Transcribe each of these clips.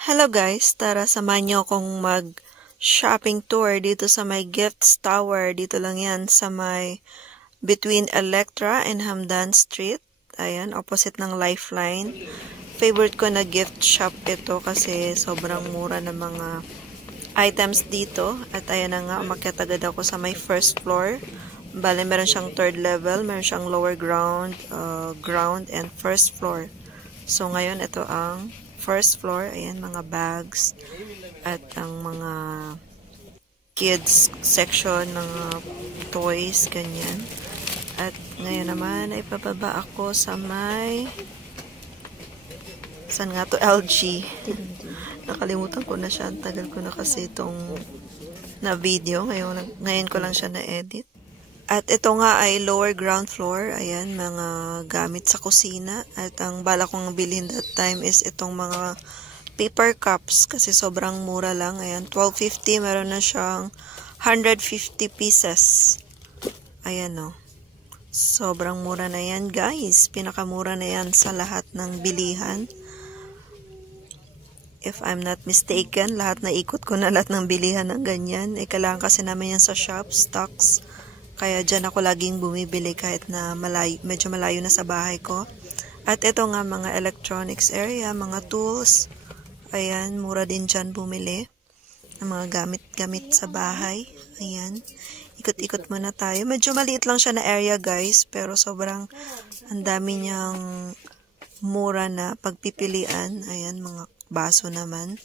Hello guys, tara samahan niyo akong mag-shopping tour dito sa may Gifts Tower. Dito lang yan sa may between Electra and Hamdan Street. Ayan, opposite ng Lifeline. Favorite ko na gift shop ito kasi sobrang mura ng mga items dito. At ayan na nga, umakyat agad ako sa may first floor. Bale, meron siyang third level, meron siyang lower ground, ground and first floor. So ngayon, ito ang first floor. Ayan, mga bags at ang mga kids section ng toys, ganyan. At ngayon naman ay pababa ako sa may saan nga to? LG. Nakalimutan ko na siya. Ang tagal ko na kasi itong na video. Ngayon ko lang siya na-edit. At ito nga ay lower ground floor. Ayan, mga gamit sa kusina. At ang bala kong bilhin that time is itong mga paper cups. Kasi sobrang mura lang. Ayan, $12.50. Meron na siyang 150 pieces. Ayan o. Sobrang mura na yan, guys. Pinakamura na yan sa lahat ng bilihan. If I'm not mistaken, lahat na ikot ko na lahat ng bilihan ng ganyan. Kailangan kasi namin yan sa shop, stocks. Kaya dyan ako laging bumibili kahit na medyo malayo na sa bahay ko. At ito nga mga electronics area, mga tools. Ayan, mura din dyan bumili. Ng mga gamit-gamit sa bahay. Ayan, ikot-ikot muna tayo. Medyo maliit lang siya na area guys, pero sobrang ang dami niyang mura na pagpipilian. Ayan, mga baso naman.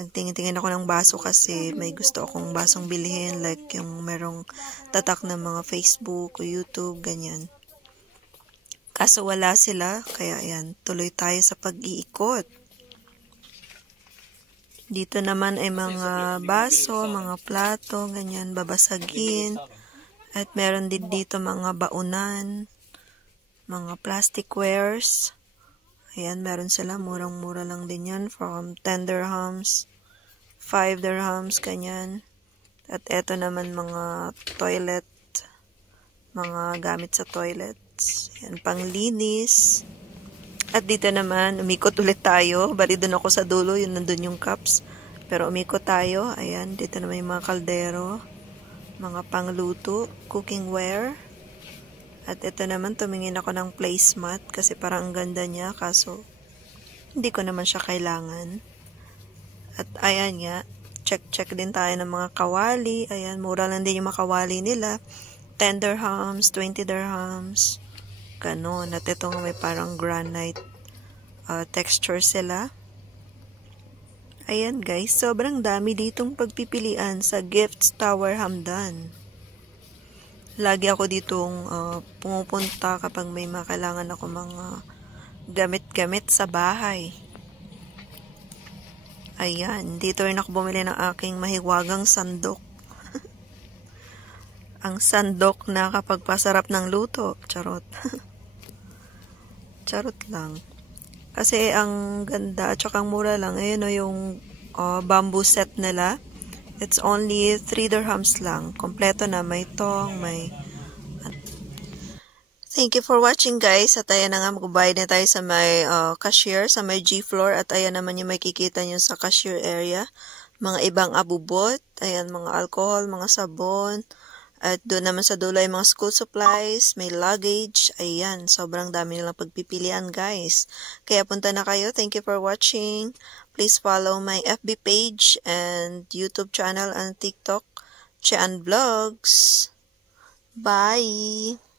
Nagtingin-tingin ako ng baso kasi may gusto akong basong bilhin, like yung merong tatak ng mga Facebook o YouTube, ganyan. Kaso wala sila, kaya ayan, tuloy tayo sa pag-iikot. Dito naman ay mga baso, mga plato, ganyan, babasagin. At meron din dito mga baunan, mga plasticwares. Ayan, meron sila, murang-mura lang din yan, from 10 dirhams, 5 dirhams, ganyan. At eto naman mga toilet, mga gamit sa toilets. Ayan, panglinis. At dito naman, umikot ulit tayo. Bali doon ako sa dulo, yun nandun yung cups. Pero umikot tayo. Ayan, dito naman yung mga kaldero, mga pangluto, cookingware. At ito naman, tumingin ako ng placemat kasi parang ang ganda niya. Kaso, hindi ko naman siya kailangan. At ayan nga, check din tayo ng mga kawali. Ayan, mura lang din yung mga kawali nila. 10 dirhams, 20 dirhams. Ganon. At ito nga may parang granite texture sila. Ayan guys, sobrang dami ditong pagpipilian sa Gifts Tower Hamdan. Lagi ako ditong pumupunta kapag may kailangan ako mga gamit-gamit sa bahay. Ayan, dito rin ako bumili ng aking mahiwagang sandok. Ang sandok na kapag pasarap ng luto. Charot. Charot lang. Kasi ang ganda at saka ang mura lang. Ayan o yung bamboo set nila. It's only 3 dirhams lang. Kompleto na. May tong, may... Thank you for watching guys. At ayan na nga, magbabayad na tayo sa may cashier, sa may G floor. At ayan naman yung makikita nyo sa cashier area. Mga ibang abubot. Ayan, mga alcohol, mga sabon. At doon naman sa dulo ay mga school supplies, may luggage. Ayan, sobrang dami nilang pagpipilian guys. Kaya punta na kayo. Thank you for watching. Please follow my FB page and YouTube channel and TikTok, Chean Vlogs. Bye!